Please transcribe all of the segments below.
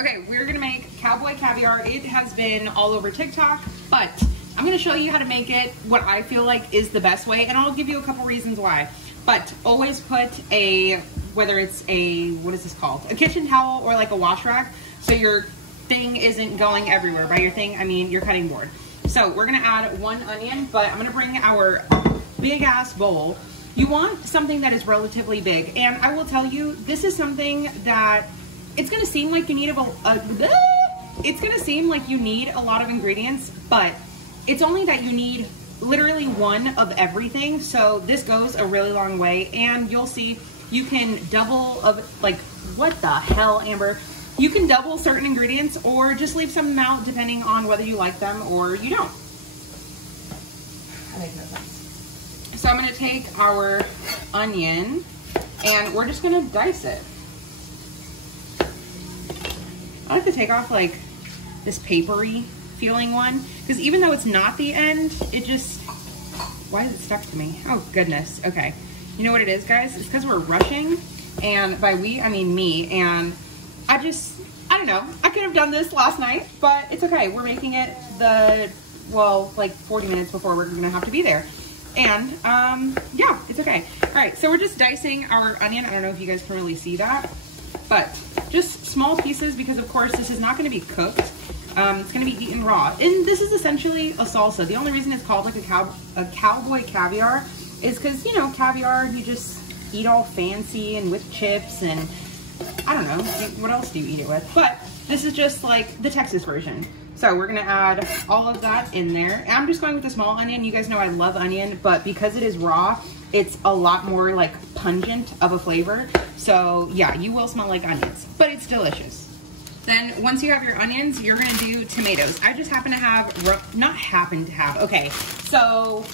Okay, we're gonna make Cowboy Caviar. It has been all over TikTok, but I'm gonna show you how to make it what I feel like is the best way, and I'll give you a couple reasons why. But always put whether it's what is this called? A kitchen towel or like a wash rack, so your thing isn't going everywhere. By your thing, I mean your cutting board. So we're gonna add 1 onion, but I'm gonna bring our big ass bowl. You want something that is relatively big, and I will tell you, this is something that it's gonna seem like you need it's gonna seem like you need a lot of ingredients, but it's only that you need literally 1 of everything. So this goes a really long way, and you'll see you can double what the hell, Amber? You can double certain ingredients or just leave some out depending on whether you like them or you don't. So I'm gonna take our onion and we're just gonna dice it. I like to take off like this papery feeling one, because even though it's not the end, it just, why is it stuck to me? Oh goodness, okay. You know what it is, guys? It's because we're rushing, and by we, I mean me, and I don't know. I could have done this last night, but it's okay. We're making it like 40 minutes before we're gonna have to be there. And yeah, it's okay. All right, so we're just dicing our onion. I don't know if you guys can really see that, but just small pieces, because of course this is not gonna be cooked. It's gonna be eaten raw. And this is essentially a salsa. The only reason it's called like a Cowboy Caviar is because, you know, caviar, you just eat all fancy and with chips and I don't know, what else do you eat it with? But this is just like the Texas version. So we're gonna add all of that in there. And I'm just going with the small onion. You guys know I love onion, but because it is raw, it's a lot more like pungent of a flavor. So yeah, you will smell like onions, but it's delicious. Then once you have your onions, you're gonna do tomatoes. I just happen to have, okay, so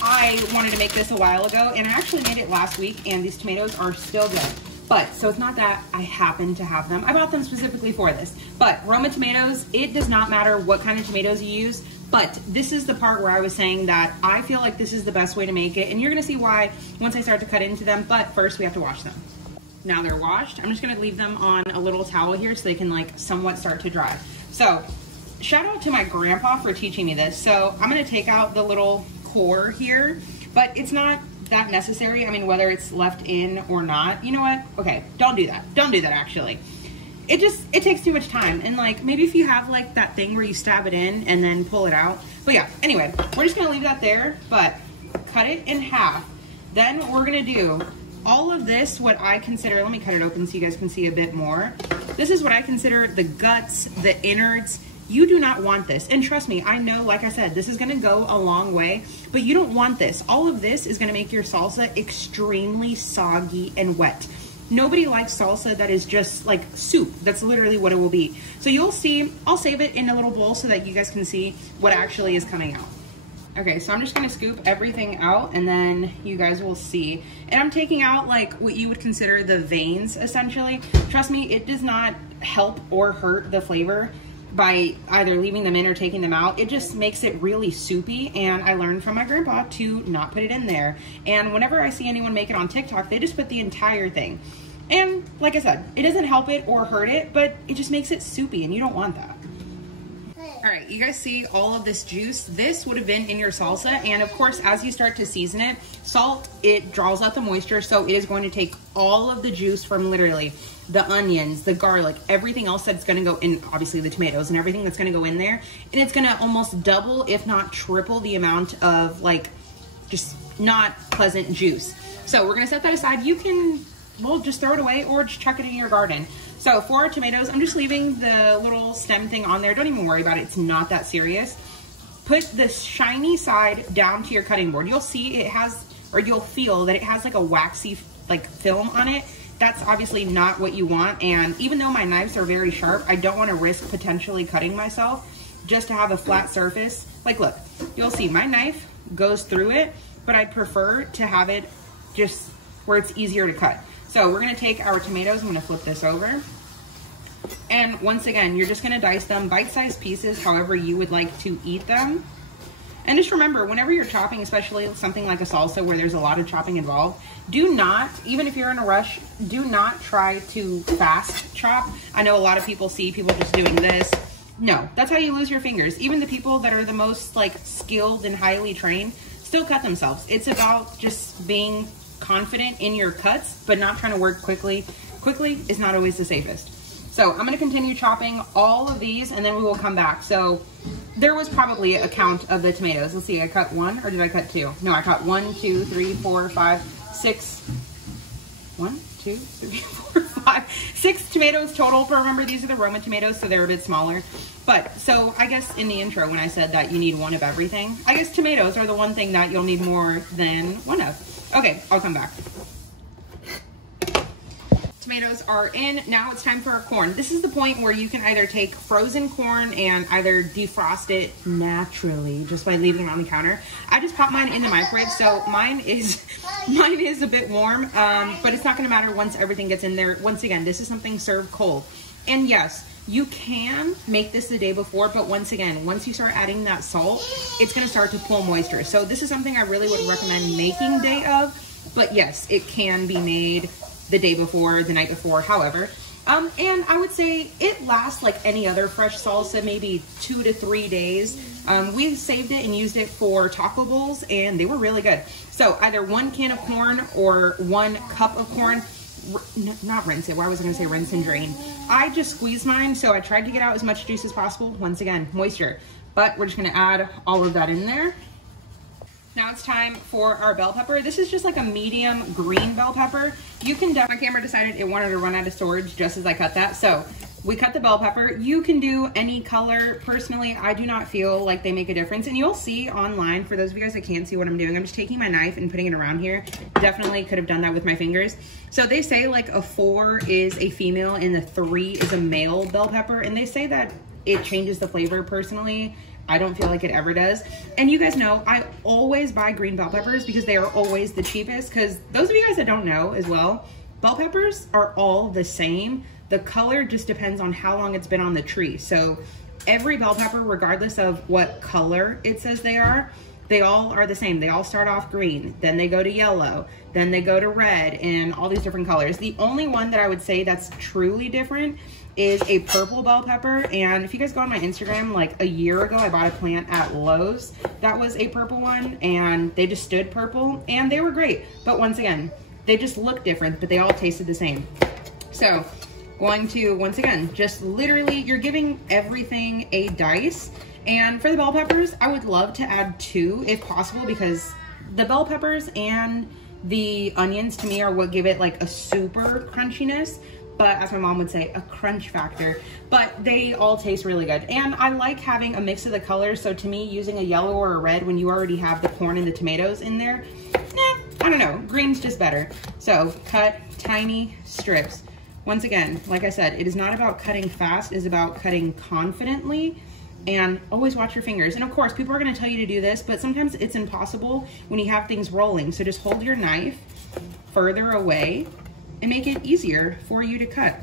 I wanted to make this a while ago, and I actually made it last week, and these tomatoes are still good. But, so it's not that I happen to have them. I bought them specifically for this. But Roma tomatoes, it does not matter what kind of tomatoes you use, but this is the part where I was saying that I feel like this is the best way to make it, and you're gonna see why once I start to cut into them, but first we have to wash them. Now they're washed, I'm just gonna leave them on a little towel here so they can like somewhat start to dry. So, shout out to my grandpa for teaching me this. So I'm gonna take out the little core here, but it's not that necessary. I mean, whether it's left in or not, you know what? Okay, don't do that. Don't do that actually. It takes too much time. And like, maybe if you have like that thing where you stab it in and then pull it out. But yeah, anyway, we're just gonna leave that there, but cut it in half. Then we're gonna do all of this, what I consider, let me cut it open so you guys can see a bit more. This is what I consider the guts, the innards. You do not want this. And trust me, I know, like I said, this is gonna go a long way, but you don't want this. All of this is gonna make your salsa extremely soggy and wet. Nobody likes salsa that is just like soup. That's literally what it will be. So you'll see, I'll save it in a little bowl so that you guys can see what actually is coming out. Okay, so I'm just gonna scoop everything out and then you guys will see. And I'm taking out like what you would consider the veins, essentially. Trust me, it does not help or hurt the flavor by either leaving them in or taking them out. It just makes it really soupy, and I learned from my grandpa to not put it in there. And whenever I see anyone make it on TikTok, they just put the entire thing. And like I said, it doesn't help it or hurt it, but it just makes it soupy, and you don't want that. All right, you guys see all of this juice? This would have been in your salsa, and of course, as you start to season it, salt, it draws out the moisture, so it is going to take all of the juice from literally the onions, the garlic, everything else that's gonna go in, obviously the tomatoes and everything that's gonna go in there, and it's gonna almost double, if not triple, the amount of like, just not pleasant juice. So we're gonna set that aside. You can, well, just throw it away or just chuck it in your garden. So for our tomatoes, I'm just leaving the little stem thing on there. Don't even worry about it. It's not that serious. Put the shiny side down to your cutting board. You'll see it has, or you'll feel that it has like a waxy like film on it. That's obviously not what you want. And even though my knives are very sharp, I don't want to risk potentially cutting myself just to have a flat surface. Like look, you'll see my knife goes through it, but I'd prefer to have it just where it's easier to cut. So we're gonna take our tomatoes, I'm gonna flip this over. And once again, you're just gonna dice them bite-sized pieces, however you would like to eat them. And just remember, whenever you're chopping, especially something like a salsa where there's a lot of chopping involved, do not, even if you're in a rush, do not try to fast chop. I know a lot of people see people just doing this. No, that's how you lose your fingers. Even the people that are the most like skilled and highly trained still cut themselves. It's about just being confident in your cuts, but not trying to work quickly. Quickly is not always the safest. So I'm gonna continue chopping all of these and then we will come back. So there was probably a count of the tomatoes. Let's see, I cut 1 or did I cut 2? No, I cut 1, 2, 3, 4, 5, 6. 1, 2, 3, 4, 5, 6 tomatoes total. But remember, these are the Roma tomatoes, so they're a bit smaller. But so I guess in the intro when I said that you need 1 of everything, I guess tomatoes are the one thing that you'll need more than 1 of. Okay, I'll come back. Tomatoes are in. Now it's time for our corn. This is the point where you can either take frozen corn and either defrost it naturally just by leaving it on the counter. I just popped mine in the microwave, so mine is a bit warm, but it's not gonna matter once everything gets in there. Once again, this is something served cold. And yes, you can make this the day before, but once again, once you start adding that salt, it's gonna start to pull moisture. So this is something I really would recommend making day of, but yes, it can be made the day before, the night before, however. And I would say it lasts like any other fresh salsa, maybe 2 to 3 days. We saved it and used it for taco bowls and they were really good. So either 1 can of corn or 1 cup of corn, not rinse it, why was I gonna say rinse and drain? I just squeezed mine, so I tried to get out as much juice as possible. Once again, moisture. But we're just gonna add all of that in there. Now it's time for our bell pepper. This is just like a medium green bell pepper. You can, my camera decided it wanted to run out of storage just as I cut that. So we cut the bell pepper. You can do any color. Personally, I do not feel like they make a difference. And you'll see online, for those of you guys that can't see what I'm doing, I'm just taking my knife and putting it around here. Definitely could have done that with my fingers. So they say like a 4 is a female and a 3 is a male bell pepper. And they say that it changes the flavor. Personally, I don't feel like it ever does. And you guys know, I always buy green bell peppers because they are always the cheapest. Because those of you guys that don't know as well, bell peppers are all the same. The color just depends on how long it's been on the tree. So every bell pepper, regardless of what color it says they all are the same. They all start off green, then they go to yellow, then they go to red, and all these different colors. The only one that I would say that's truly different is a purple bell pepper. And if you guys go on my Instagram, like a year ago, I bought a plant at Lowe's that was a purple one, and they just stood purple, and they were great. But once again, they just look different, but they all tasted the same. So going to, once again, just literally, you're giving everything a dice. And for the bell peppers, I would love to add 2 if possible, because the bell peppers and the onions to me are what give it like a super crunchiness. But as my mom would say, a crunch factor. But they all taste really good. And I like having a mix of the colors. So to me, using a yellow or a red when you already have the corn and the tomatoes in there, I don't know, green's just better. So cut tiny strips. Once again, like I said, it is not about cutting fast, it's about cutting confidently. And always watch your fingers. And of course, people are gonna tell you to do this, but sometimes it's impossible when you have things rolling. So just hold your knife further away and make it easier for you to cut.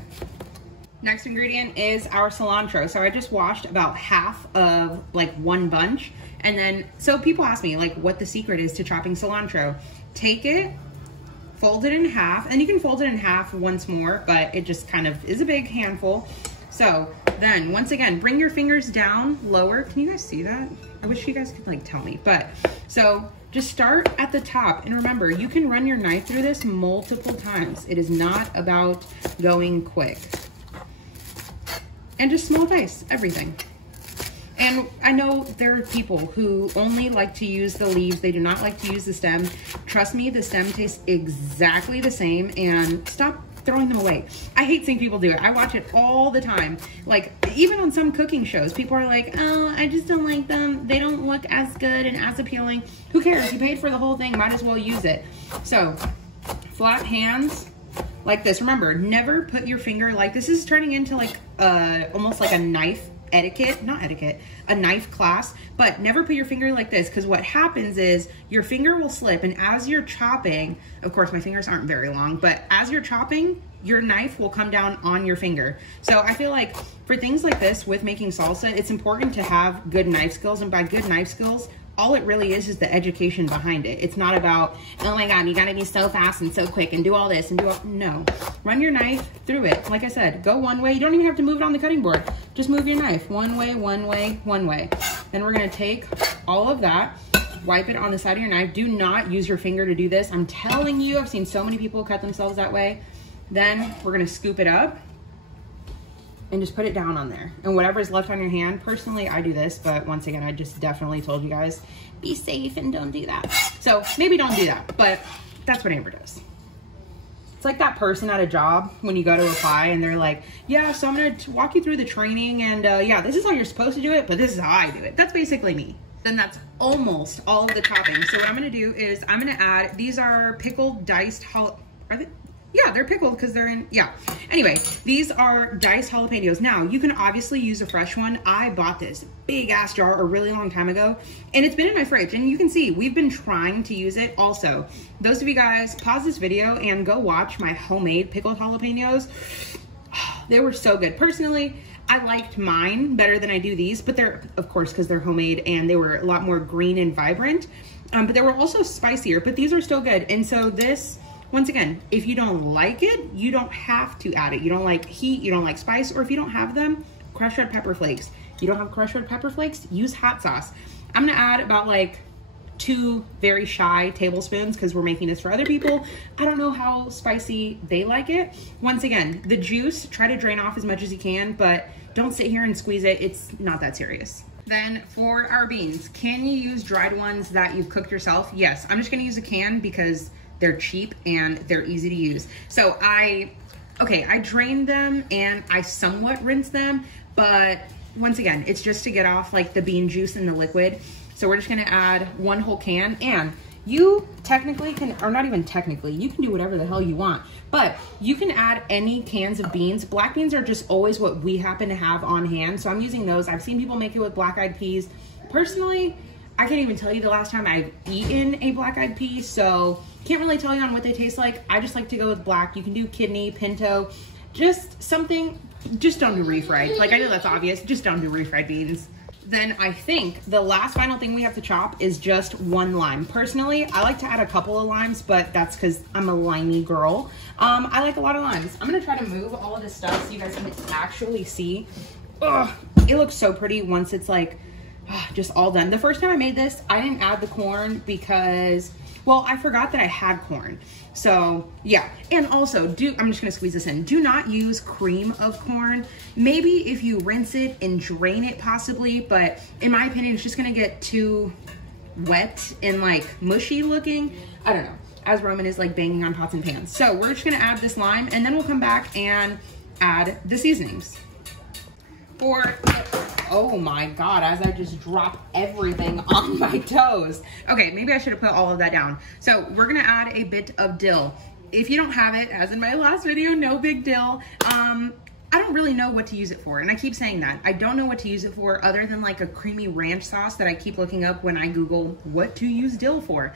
Next ingredient is our cilantro. So I just washed about half of like 1 bunch. And then, so people ask me like what the secret is to chopping cilantro. Take it, fold it in half, and you can fold it in half once more, but it just kind of is a big handful. So then once again, bring your fingers down lower. Can you guys see that? I wish you guys could like tell me, but so just start at the top. And remember, you can run your knife through this multiple times. It is not about going quick. And just small dice, everything. And I know there are people who only like to use the leaves. They do not like to use the stem. Trust me, the stem tastes exactly the same, and stop throwing them away. I hate seeing people do it. I watch it all the time. Like, even on some cooking shows, people are like, oh, I just don't like them. They don't look as good and as appealing. Who cares? You paid for the whole thing, might as well use it. So, flat hands like this. Remember, never put your finger like this. Is turning into like almost like a knife etiquette, not etiquette, a knife class, but never put your finger like this, because what happens is your finger will slip, and as you're chopping, of course my fingers aren't very long, but as you're chopping, your knife will come down on your finger. So I feel like for things like this with making salsa, it's important to have good knife skills, and by good knife skills, all it really is the education behind it. It's not about, oh my God, you gotta be so fast and so quick and do all this and do all, no. Run your knife through it. Like I said, go one way. You don't even have to move it on the cutting board. Just move your knife one way, one way, one way. Then we're gonna take all of that, wipe it on the side of your knife. Do not use your finger to do this. I'm telling you, I've seen so many people cut themselves that way. Then we're gonna scoop it up and just put it down on there. And whatever is left on your hand, personally, I do this, but once again, I just definitely told you guys, be safe and don't do that. So maybe don't do that, but that's what Amber does. It's like that person at a job when you go to apply and they're like, yeah, so I'm gonna walk you through the training and yeah, this is how you're supposed to do it, but this is how I do it. That's basically me. Then that's almost all of the toppings. So what I'm gonna do is I'm gonna add, these are pickled diced are they? Yeah, they're pickled because they're in, yeah. Anyway, these are diced jalapenos. Now, you can obviously use a fresh one. I bought this big ass jar a really long time ago, and it's been in my fridge, and you can see we've been trying to use it. Also, those of you guys, pause this video and go watch my homemade pickled jalapenos. They were so good. Personally, I liked mine better than I do these, but they're, of course, because they're homemade and they were a lot more green and vibrant, but they were also spicier, but these are still good. And so this, once again, if you don't like it, you don't have to add it. You don't like heat, you don't like spice, or if you don't have them, crushed red pepper flakes. You don't have crushed red pepper flakes, use hot sauce. I'm gonna add about like 2 very shy tablespoons because we're making this for other people. I don't know how spicy they like it. Once again, the juice, try to drain off as much as you can, but don't sit here and squeeze it. It's not that serious. Then for our beans, can you use dried ones that you've cooked yourself? Yes, I'm just gonna use a can because they're cheap and they're easy to use. So I drained them and I somewhat rinsed them, but once again, it's just to get off like the bean juice in the liquid. So we're just gonna add 1 whole can, and you technically can, or not even technically, you can do whatever the hell you want, but you can add any cans of beans. Black beans are just always what we happen to have on hand, so I'm using those. I've seen people make it with black-eyed peas. Personally, I can't even tell you the last time I've eaten a black-eyed pea, so can't really tell you on what they taste like. I just like to go with black. You can do kidney, pinto, just something, just don't do refried. Like, I know that's obvious, just don't do refried beans. Then I think the last final thing we have to chop is just 1 lime. Personally, I like to add a couple of limes, but that's because I'm a limey girl. I like a lot of limes. I'm gonna try to move all of this stuff so you guys can actually see. Ugh, it looks so pretty once it's like, just all done. The first time I made this, I didn't add the corn because, well, I forgot that I had corn. So yeah, and also I'm just gonna squeeze this in. Do not use cream of corn. Maybe if you rinse it and drain it possibly, but in my opinion, it's just gonna get too wet and like mushy looking. I don't know, as Roman is like banging on pots and pans. So we're just gonna add this lime and then we'll come back and add the seasonings. Oh my God, as I just drop everything on my toes. Okay, maybe I should have put all of that down. So we're gonna add a bit of dill. If you don't have it, as in my last video, no big deal. I don't really know what to use it for, and I keep saying that. I don't know what to use it for other than like a creamy ranch sauce that I keep looking up when I Google what to use dill for.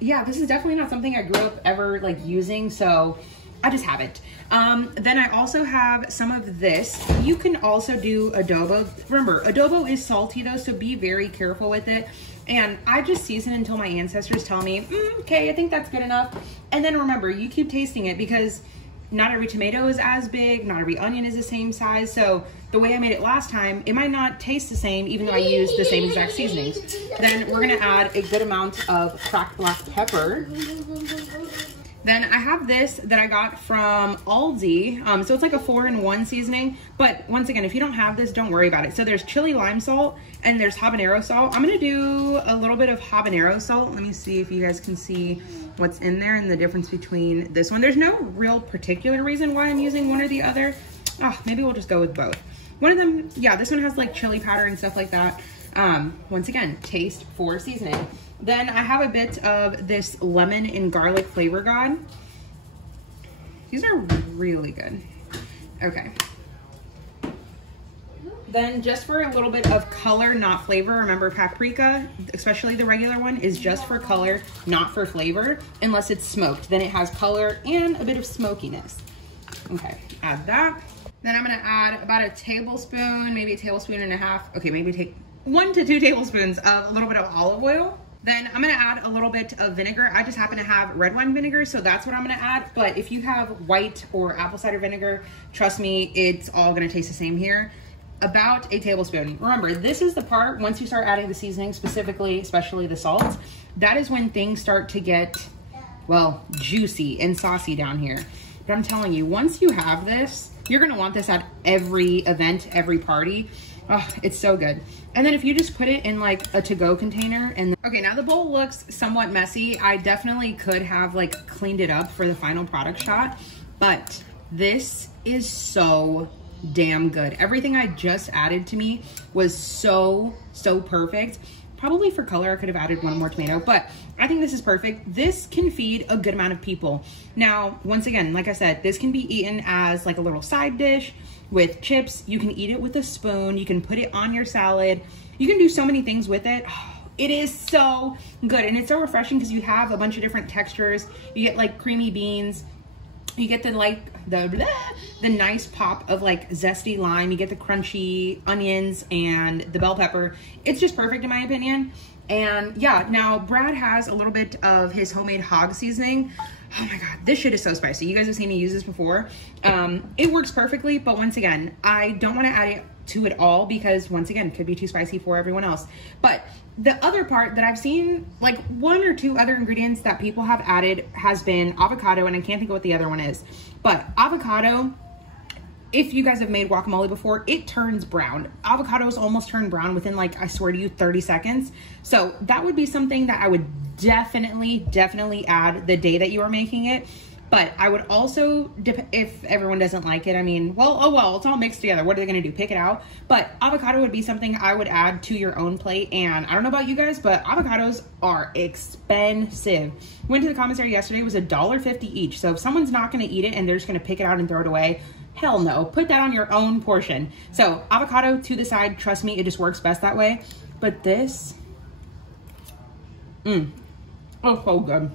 Yeah, this is definitely not something I grew up ever like using, so I just have it. Then I also have some of this. You can also do adobo. Remember, adobo is salty though, so be very careful with it. And I just season until my ancestors tell me, okay, I think that's good enough. And then remember, you keep tasting it because not every tomato is as big, not every onion is the same size. So the way I made it last time, it might not taste the same even though I used the same exact seasonings. Then we're gonna add a good amount of cracked black pepper. Then I have this that I got from Aldi. So it's like a 4-in-1 seasoning. But once again, if you don't have this, don't worry about it. So there's chili lime salt and there's habanero salt. I'm gonna do a little bit of habanero salt. Let me see if you guys can see what's in there and the difference between this one. There's no real particular reason why I'm using one or the other. Maybe we'll just go with both. One of them, yeah, this one has like chili powder and stuff like that. Once again, taste for seasoning. Then I have a bit of this lemon and garlic flavor god. These are really good. Okay. Then just for a little bit of color, not flavor. Remember, paprika, especially the regular one, is just for color, not for flavor, unless it's smoked. Then it has color and a bit of smokiness. Okay, add that. Then I'm gonna add about a tablespoon, maybe a tablespoon and a half. Okay, maybe take 1 to 2 tablespoons of a little bit of olive oil. Then I'm gonna add a little bit of vinegar. I just happen to have red wine vinegar, so that's what I'm gonna add. But if you have white or apple cider vinegar, trust me, it's all gonna taste the same here. About a tablespoon. Remember, this is the part, once you start adding the seasoning, specifically, especially the salt, that is when things start to get, well, juicy and saucy down here. But I'm telling you, once you have this, you're gonna want this at every event, every party. Oh, it's so good. And then if you just put it in like a to-go container and okay, now the bowl looks somewhat messy. I definitely could have like cleaned it up for the final product shot, but this is so damn good. Everything I just added to me was so perfect. Probably for color, I could have added 1 more tomato, but I think this is perfect. This can feed a good amount of people. Now, once again, like I said, this can be eaten as like a little side dish with chips. You can eat it with a spoon. You can put it on your salad. You can do so many things with it. It is so good, and it's so refreshing because you have a bunch of different textures. You get like creamy beans. You get the like the nice pop of like zesty lime. You get the crunchy onions and the bell pepper. It's just perfect in my opinion. And yeah, now Brad has a little bit of his homemade hog seasoning. Oh my God, this shit is so spicy. You guys have seen me use this before. It works perfectly, but once again, I don't want to add it to it all because once again, it could be too spicy for everyone else. But the other part that I've seen, like 1 or 2 other ingredients that people have added has been avocado, and I can't think of what the other one is. But avocado, if you guys have made guacamole before, it turns brown. Avocados almost turn brown within like, I swear to you, 30 seconds. So that would be something that I would definitely add the day that you are making it. But I would also, if everyone doesn't like it, I mean, well, oh well, it's all mixed together. What are they gonna do, pick it out? But avocado would be something I would add to your own plate. And I don't know about you guys, but avocados are expensive. Went to the commissary yesterday, it was $1.50 each. So if someone's not gonna eat it and they're just gonna pick it out and throw it away, hell no, put that on your own portion. So avocado to the side, trust me, it just works best that way. But this, oh, so good.